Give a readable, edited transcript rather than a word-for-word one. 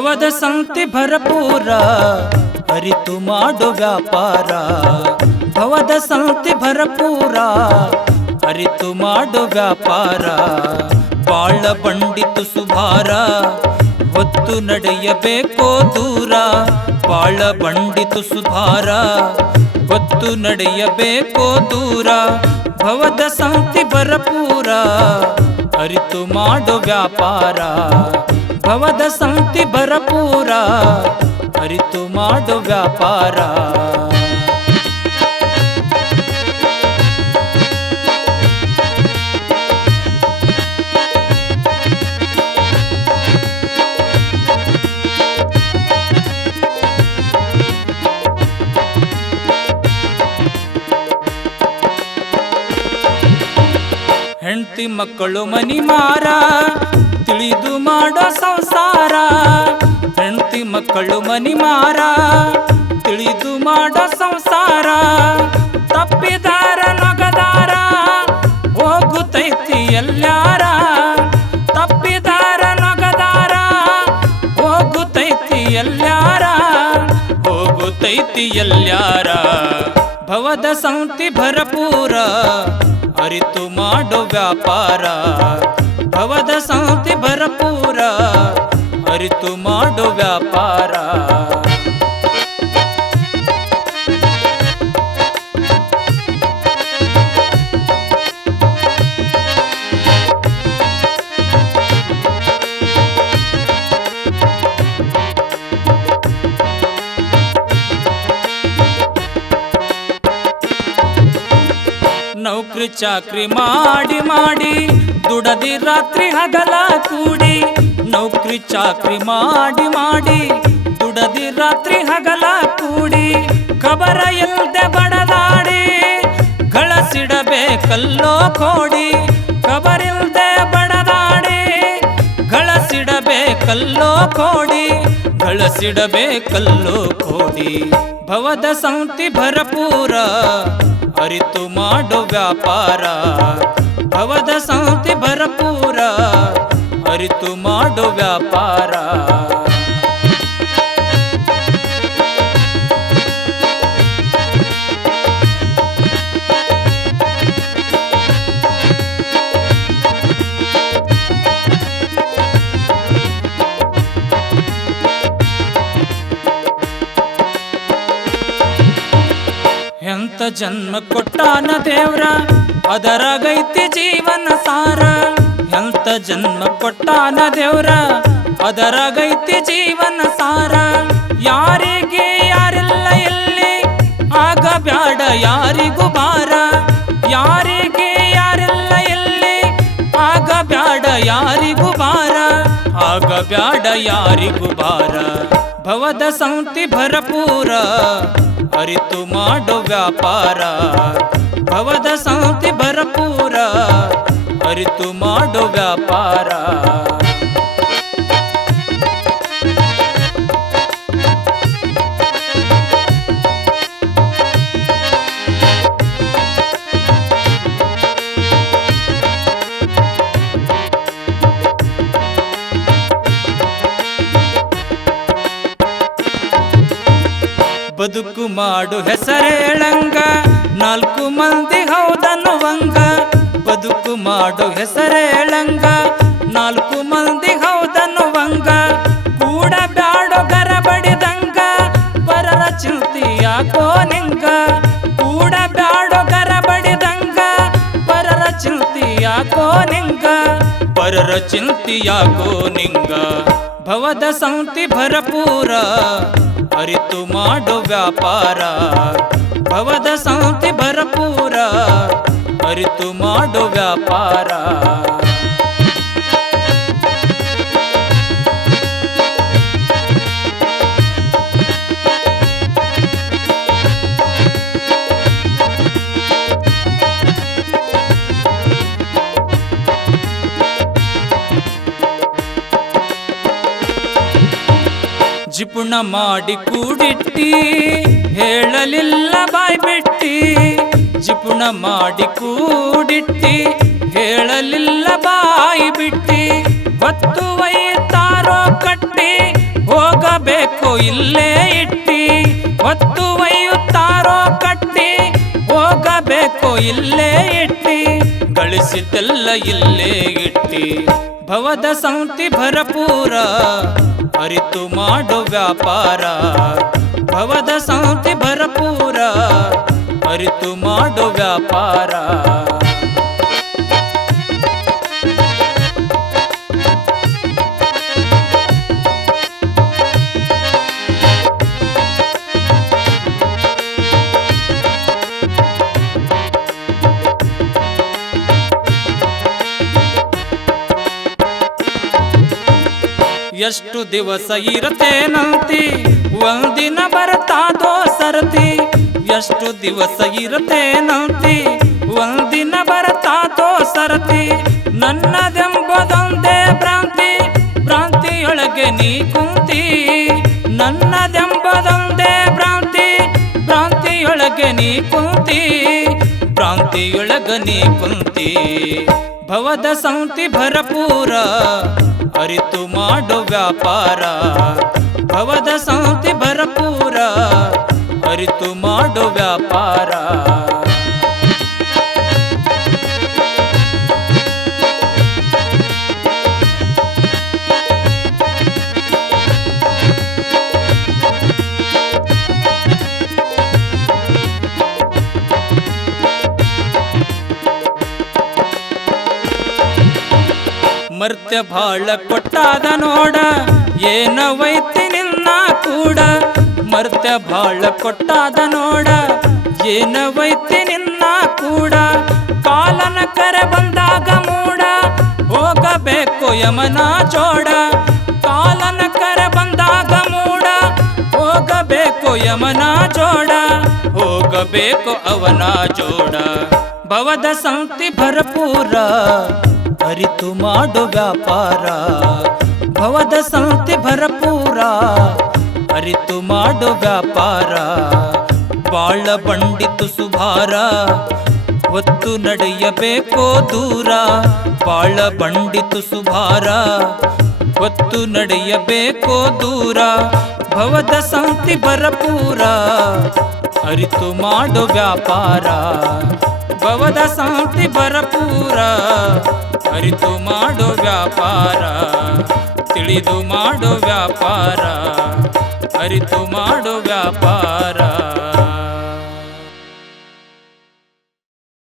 ಭವದ ಸಂತಿ ಭರಪೂರ ಅರಿತು ಮಾಡು ವ್ಯಾಪಾರ. ಭವದ ಸಂತಿ ಭರಪೂರ ಅರಿತು ಮಾಡು ವ್ಯಾಪಾರ. ಬಾಳ ಬಂಡಿತು ಸುಭಾರ ಹೊತ್ತು ನಡೆಯಬೇಕೋ ದೂರ. ಬಾಳ ಬಂಡಿತು ಸುಭಾರ ಹೊತ್ತು ನಡೆಯಬೇಕೋ ದೂರ. ಭವದ ಸಂತಿ ಭರಪೂರ ಅರಿತು ಮಾಡು ವ್ಯಾಪಾರ. ಭವದ ಸಂತಿ ಭರಪೂರ ಅರಿತು ಮಾಡು ವ್ಯಾಪಾರ. ಹೆಂಡತಿ ಮಕ್ಕಳು ಮನಿ ಮಾರ ತಿಳಿದು ಮಾಡೋ ಸಂಸಾರ. ಹೆಂಡತಿ ಮಕ್ಕಳು ಮನಿ ಮಾರ ತಿಳಿದು ಮಾಡೋ ಸಂಸಾರ. ತಪ್ಪಿದಾರ ನೊಗದಾರ ಹೋಗುತ್ತೈತಿ ಎಲ್ಲಾರ. ತಪ್ಪಿದಾರ ನೊಗದಾರ ಹೋಗುತ್ತೈತಿ ಎಲ್ಲಾರ. ಹೋಗುತ್ತೈತಿ ಎಲ್ಲಾರ. ಭವದ ಸಂತಿ ಭರಪೂರ ಅರಿತು ಮಾಡು ವ್ಯಾಪಾರ. ಭವದ ಸಂತಿ ಭರಪೂರ ಅರಿತು ಮಾಡು ವ್ಯಾಪಾರ. ನೌಕರಿ ಚಾಕ್ರಿ ಮಾಡಿ ಮಾಡಿ ದುಡದಿ ರಾತ್ರಿ ಹಗಲ ಕೂಡಿ. ನೌಕರಿ ಚಾಕ್ರಿ ಮಾಡಿ ಮಾಡಿ ದುಡದಿ ರಾತ್ರಿ ಹಗಲ ಕೂಡಿ. ಖಬರ ಇಲ್ದೆ ಬಡದಾಡಿ ಗಳಿಸಿಡಬೇಕಲ್ಲೋ ಕೋಡಿ. ಖಬರಿಲ್ದೆ ಬಡದಾಡಿ ಗಳಿಸಿಡಬೇಕಲ್ಲೋ ಕೋಡಿ. ಗಳಿಸಿಡಬೇಕಲ್ಲೋ ಕೋಡಿ. ಭವದ ಸಂತಿ ಭರಪೂರ ಅರಿತು ಮಾಡು ವ್ಯಾಪಾರ. ಭವದ ಸಂತಿ ಭರಪೂರ ಅರಿತು ಮಾಡು ವ್ಯಾಪಾರ. ಎಂತ ಜನ್ಮ ಕೊಟ್ಟಾನ ದೇವ್ರ ಅದರಾಗೈತಿ ಜೀವನ ಸಾರ. ಎಂತ ಜನ್ಮ ಕೊಟ್ಟಾನ ದೇವ್ರ ಅದರಾಗೈತಿ ಜೀವನ ಸಾರ. ಯಾರಿಗೆ ಯಾರಿಲ್ಲ ಎಲ್ಲಿ ಆಗ ಬ್ಯಾಡ ಯಾರಿಗೂ ಭಾರ. ಯಾರಿಗೆ ಯಾರಿಲ್ಲ ಎಲ್ಲಿ ಆಗ ಬ್ಯಾಡ ಯಾರಿಗೂ ಭಾರ. ಆಗ ಬ್ಯಾಡ ಯಾರಿಗೂ ಭಾರ. ಭವದ ಸಂತಿ ಭರಪೂರ ಅರಿತು ಮಾಡು ವ್ಯಾಪಾರ. ಭವದ ಸಂತಿ ಭರಪೂರ ಅರಿತು ಮಾಡು ವ್ಯಾಪಾರ. ಬದುಕು ಮಾಡು ಹೆಸರೇಳಂಗ ನಾಲ್ಕು ಮಂದಿ ಹೌದನ್ನುವಂಗ. ಬದುಕು ಮಾಡು ಹೆಸರೇಳಂಗ ನಾಲ್ಕು ಮಂದಿ ಹೌದನ್ನುವಂಗ. ಕೂಡ ಬ್ಯಾಡೋ ಗರ ಬಡಿದಂಗ ಪರರ ಚಿಂತಿಯಾಕೋ ನಿಂಗ. ಕೂಡ ಬ್ಯಾಡೋ ಗರ ಬಡಿದಂಗ ಪರರ ಚಿಂತಿಯಾಕೋ ನಿಂಗ. ಪರರ ಚಿಂತಿಯಾಕೋ ನಿಂಗ. ಭವದ ಸಂತಿ ಭರಪೂರ ಅರಿತು ಮಾಡು ವ್ಯಾಪಾರ. ಭವದ ಸಂತಿ ಭರಪೂರ ಅರಿತು ಮಾಡು ವ್ಯಾಪಾರ. ಜಿಪುಣ ಮಾಡಿ ಕೂಡಿಟ್ಟಿ ಹೇಳಲಿಲ್ಲ ಬಾಯ್ ಬಿಟ್ಟಿ. ಜಿಪುಣ ಮಾಡಿ ಕೂಡಿಟ್ಟಿ ಹೇಳಲಿಲ್ಲ ಬಾಯಿ ಬಿಟ್ಟಿ. ಹೊತ್ತು ಒಯ್ತಾರೋ ಕಟ್ಟಿ ಹೋಗಬೇಕು ಇಲ್ಲೇ ಇಟ್ಟಿ ಹೊತ್ತು ಒಯ್ಯುತ್ತಾರೋ ಕಟ್ಟಿ ಹೋಗಬೇಕು ಇಲ್ಲೇ ಇಟ್ಟಿ ಗಳಿಸಿದ್ದೆಲ್ಲ ಇಲ್ಲೇ ಇಟ್ಟಿ ಭವದ ಸಂತಿ ಭರಪೂರ ಅರಿತು ಮಾಡೋ ವ್ಯಾಪಾರ ಭವದ ಸಂತಿ ಭರಪೂರ ಅರಿತು ಮಾಡೋ ವ್ಯಾಪಾರ ಎಷ್ಟು ದಿವಸ ಇರತೇನಂತಿ ಒಂದಿನ ಬರ್ತಾದೋ ಸರತಿ ಎಷ್ಟು ದಿವಸ ಇರತೇನಂತಿ ಒಂದಿನ ಬರ್ತಾದೋ ಸರತಿ ನನ್ನದೆಂಬುದೊಂದೇ ಭ್ರಾಂತಿ ಭ್ರಾಂತಿಯೊಳಗೆ ನೀ ಕುಂತಿ ನನ್ನದೆಂಬುದೊಂದೇ ಭ್ರಾಂತಿ ಭ್ರಾಂತಿಯೊಳಗೆ ನೀ ಕುಂತಿ ಭ್ರಾಂತಿಯೊಳಗೆ ನೀ ಕುಂತಿ ಭವದ ಸಂತಿ ಭರಪೂರ ಅರಿತು ಮಾಡೋ ವ್ಯಾಪಾರ ಭವದ ಸಂತಿ ಭರಪೂರ ಅರಿತು ಮಾಡೋ ವ್ಯಾಪಾರ ಮರ್ತ್ಯ ಬಾಳ ಕೊಟ್ಟಾದ ನೋಡ ಏನವೈತಿ ನಿನ್ನ ಕೂಡ ಮರ್ತ್ಯ ಬಾಳ ಕೊಟ್ಟಾದ ನೋಡ ಏನವೈತಿ ನಿನ್ನ ಕೂಡ ಕಾಲನ ಕರೆ ಬಂದಾಗ ಮೂಡ ಹೋಗಬೇಕು ಯಮನ ಜೋಡ ಕಾಲನ ಕರೆ ಬಂದಾಗ ಮೂಡ ಹೋಗಬೇಕು ಯಮನ ಜೋಡ ಹೋಗಬೇಕು ಅವನ ಜೋಡ ಭವದ ಸಂತಿ ಭರಪೂರ ಅರಿತು ಮಾಡೋ ವ್ಯಾಪಾರ ಭವದ ಸಂತಿ ಭರಪೂರ ಅರಿತು ಮಾಡೋ ವ್ಯಾಪಾರ ಬಾಳ ಬಂಡಿತು ಸುಭಾರ ಹೊತ್ತು ನಡೆಯಬೇಕೋ ದೂರ ಬಾಳ ಬಂಡಿತು ಸುಭಾರ ಹೊತ್ತು ನಡೆಯಬೇಕೋ ದೂರ ಭವದ ಸಂತಿ ಭರಪೂರ ಅರಿತು ಮಾಡೋ ವ್ಯಾಪಾರ ಭವದ ಸಂತಿ ಭರಪೂರ ಅರಿತು ಮಾಡೋ ವ್ಯಾಪಾರ ತಿಳಿದು ಮಾಡೋ ವ್ಯಾಪಾರ ಅರಿತು ಮಾಡೋ ವ್ಯಾಪಾರ